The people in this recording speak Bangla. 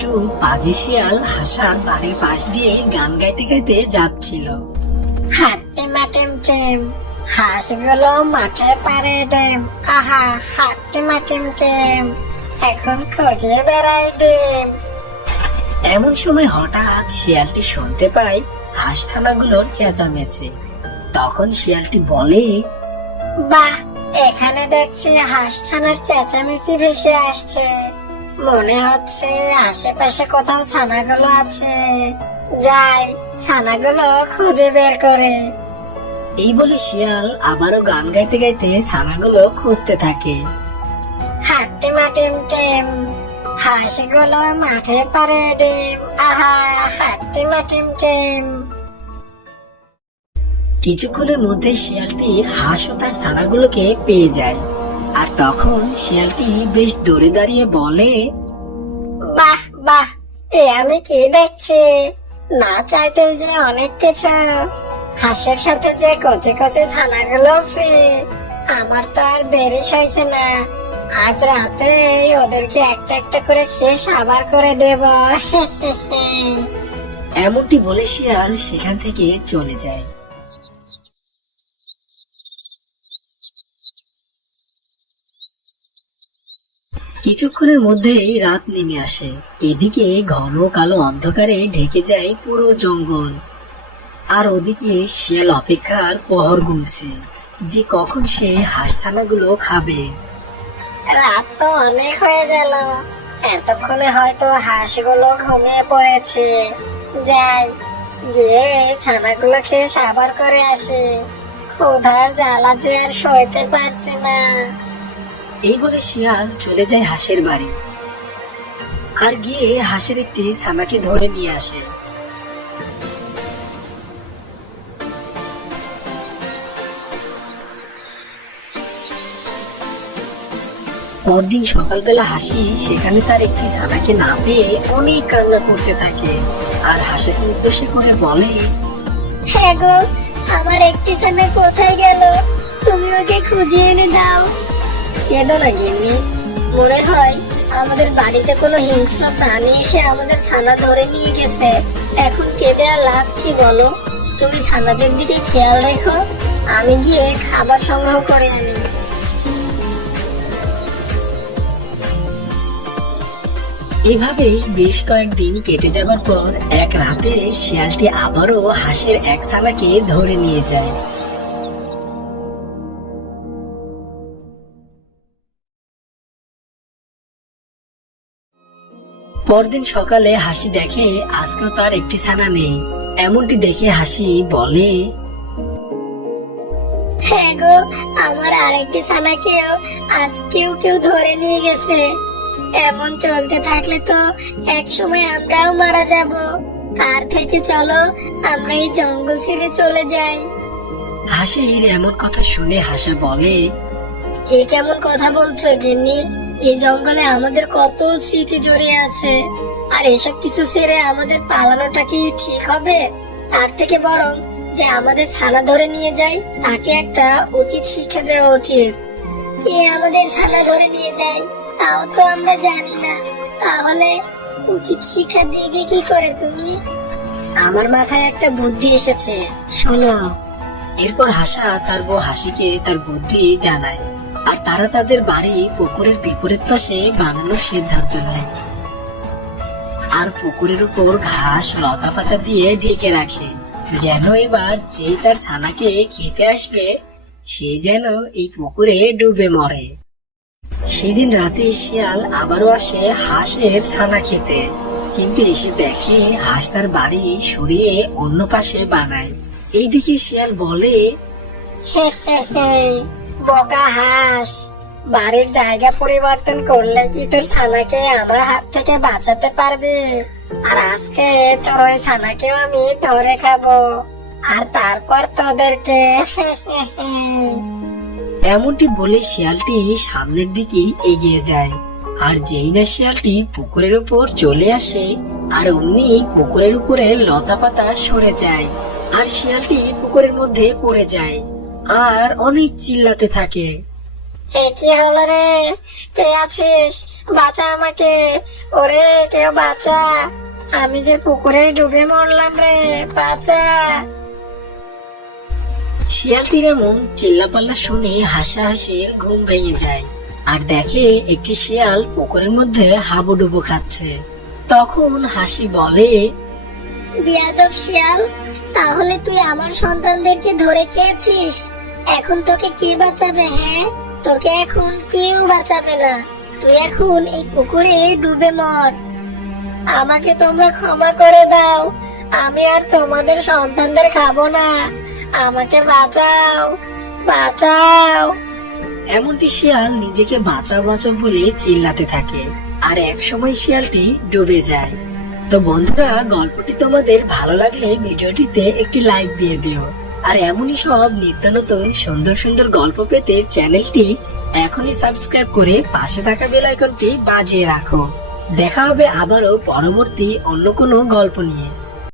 দুষ্টু পাজি শিয়াল হাসার বাড়ির পাশ দিয়ে গান গাইতে গাইতে যাচ্ছিল। হাঁটতে মাটিম টিম, হাঁসগুলো মাঠে পারে ডিম, আহা হাঁটতে মাটিম টিম, এখন খুঁজে বেড়াই ডিম। এমন সময় হঠাৎ শিয়ালটি শুনতে পায় হাঁস ছানাগুলোর চেঁচামেচি। তখন শিয়ালটি বলে, বাহ, এখানে দেখছি হাঁস ছানার চেঁচামেচি ভেসে আসছে। মনে হচ্ছে আশেপাশে কোথাও ছানাগুলো আছে। যাই, ছানাগুলো খুঁজে বের করে। এই বলে শিয়াল আবারও গান গাইতে গাইতে ছানাগুলো খুঁজতে থাকে। হাঁটতে মাটিম টিম, হাঁসগুলো মাঠে পারে ডিম, আহা হাঁটতে মাটিম টিম। কিছুক্ষণের মধ্যে শিয়ালটি হাঁস ও তার ছানাগুলোকে পেয়ে যায়। আর তখন শিয়ালটি বেশ দৌড়ে দাঁড়িয়ে বলে, বাহ বাহ, এ আমি কি দেখছি, না চাইতে যে অনেক কিছু। হাঁসের সাথে যে কচি কচি ছানাগুলো ফ্রি। আমার তো আর দেরি সইছে না, আজ রাতে ওদেরকে একটা একটা করে খেয়ে সাবার করে দেব। এমনটি বলে শিয়াল সেখান থেকে চলে যায়। কিছুক্ষণের মধ্যেই রাত নেমে আসে। এদিকে ঘন কালো অন্ধকারে ঢেকে যায় পুরো জঙ্গল। আর ওদিকে শিয়াল অপেক্ষার প্রহর গুনছে যে কখন সে হাঁস ছানাগুলো খাবে। রাত তো অনেক হয়ে গেল, এতক্ষণে হয়তো হাঁসগুলো ঘুমিয়ে পড়েছে। যাই, গিয়ে ছানাগুলো খেয়ে সাবার করে আসি। ক্ষুধার জ্বালা যে আর সইতে পারছি না। এই বলে শিয়াল চলে যায় হাঁসের বাড়ি আর গিয়ে হাঁসের একটি ছানাকে ধরে নিয়ে আসে। পরদিন সকালবেলা হাসি সেখানে তার একটি ছানাকে না পেয়ে অনেক কান্না করতে থাকে আর হাঁসকে উদ্দেশ্য করে বলে, হ্যাঁ গো, আমার একটি ছানা কোথায় গেল? তুমি ওকে খুঁজে এনে দাও। কেঁদো না গিন্নি, মনে হয় আমাদের বাড়িতে কোনো হিংস্র প্রাণী এসে আমাদের ছানা ধরে নিয়ে গেছে। এখন কেঁদে আর লাভ কি বলো? তুমি ছানাদের দিকে খেয়াল রেখো, আমি গিয়ে খাবার সংগ্রহ করে আনি। এভাবেই বেশ কয়েকদিন কেটে যাবার পর এক রাতে শিয়ালটি আবারও হাঁসের এক ছানাকে ধরে নিয়ে যায়। পরদিন সকালে হাসি দেখে আজকেও তার একটি ছানা নেই। এমনটি দেখে হাসি বলে, হ্যাঁ গো, আমার আরেকটি ছানাকেও আজকেও কেউ ধরে নিয়ে গেছে। এমন চলতে থাকলে তো এক সময় আমরাও মারা যাব। তার থেকে চলো আমরা এই জঙ্গল ছেড়ে চলে যাই। হাসির এমন কথা শুনে হাসা বলে, এ কেমন কথা বলছো গিন্নি? এই জঙ্গলে আমাদের কত স্মৃতি জড়িয়ে আছে, আর এসব কিছু ছেড়ে আমাদের পালানোটা কি ঠিক হবে? তার থেকে বরং যে আমাদের ছানা ধরে নিয়ে যায় তাকে একটা উচিত শিক্ষা দেওয়া উচিত। কে আমাদের ছানা ধরে নিয়ে যায় তাও তো আমরা জানি না, তাহলে উচিত শিক্ষা দিবে কি করে তুমি? আমার মাথায় একটা বুদ্ধি এসেছে, শোনো। এরপর হাসা তার বউ হাসিকে তার বুদ্ধি জানায় আর তারা তাদের বাড়ি পুকুরের বিপরীত পাশে বানানোর সিদ্ধান্ত নেয় আর পুকুরের উপর ঘাস লতা পাতা দিয়ে ঢেকে রাখে, যেন এবার যে তার ছানাকে খেতে আসবে সে যেন এই পুকুরে ডুবে মরে। সেদিন রাতে শিয়াল আবারও আসে হাঁসের ছানা খেতে, কিন্তু এসে দেখে হাঁস তার বাড়ি সরিয়ে অন্য পাশে বানায়। এইদিকে শিয়াল বলে, বোকা হাঁস, বাড়ির জায়গা পরিবর্তন করলে কি তোর ছানাকে আমার হাত থেকে বাঁচাতে পারবি? আর আজকে তোর ওই ছানাকেও আমি ধরে খাবো, আর তারপর তোদেরকে। এমনটি বলে শিয়ালটি সামনের দিকে এগিয়ে যায়। আর যেই না শিয়ালটি পুকুরের উপর চলে আসে আর অমনি পুকুরের উপরে লতা পাতা সরে যায় আর শিয়ালটি পুকুরের মধ্যে পড়ে যায় আর অনেক চিল্লাতে থাকে, এ কি হলো রে? কে আছিস? বাঁচা আমাকে, ওরে কেউ বাঁচা, আমি যে পুকুরে ডুবে মরলাম রে, বাঁচা। শিয়ালটির এমন চিল্লাপাল্লা শুনে হাসাহাসির ঘুম ভেঙে যায় আর দেখে একটি শিয়াল পুকুরের মধ্যে হাবুডুবু খাচ্ছে। তখন হাসি বলে, বিয়াদব শিয়াল, তাহলে তুই আমার সন্তানদেরকে ধরে খেয়েছিস, এখন তোকে কে বাঁচাবে? হ্যাঁ, তোকে এখন কেউ বাঁচাবে না, তুই এখন এই পুকুরে ডুবে মর। আমাকে তোমরা ক্ষমা করে দাও, আমি আর তোমাদের সন্তানদের খাবো না, আমাকে বাঁচাও, বাঁচাও। এমনটি শিয়াল নিজেকে বাঁচাও বাঁচাও বলে চিল্লাতে থাকে আর একসময় শিয়ালটি ডুবে যায়। তো বন্ধুরা, গল্পটি তোমাদের ভালো লাগলে ভিডিওটিতে একটি লাইক দিয়ে দিও আর এমনই সব নিত্য নতুন সুন্দর সুন্দর গল্প পেতে চ্যানেলটি এখনই সাবস্ক্রাইব করে পাশে থাকা বেল আইকনটি বাজিয়ে রাখো। দেখা হবে আবারও পরবর্তী অন্য কোনো গল্প নিয়ে।